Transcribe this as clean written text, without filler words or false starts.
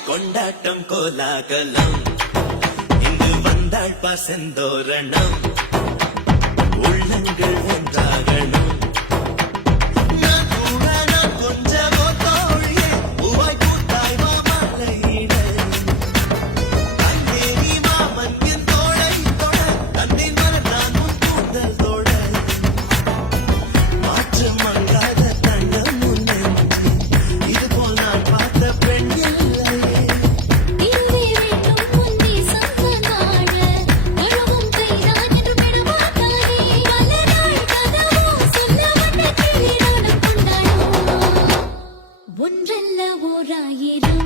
கொண்டாட்டம் கோலாகலம் இங்கு வந்தாள் பசந்தோரணம் உள்ளங்கள் ஒன்றாகணும் நான் கூட நான் கொஞ்சமோ தோழியே பூவாய் பூத்தாய் மாமலையிட தந்தேரி மாமன் என் தோளை தொட தந்தேன் மறந்தான் உன் கூந்தல் தொட மாற்றம் மங்காத தங்கம் முன்னென்று இது போல் நான் பார்த்த பெண் இல்லையே இருவே வேண்டும் முன்னே சந்தனாட உறவும் கைதான் என்று விடமாட்டாரே பல நாள் கனவோ சொல்ல வந்த கிளிராடம் கொண்டாடும் ஒன்றல்ல ஓராயிரம்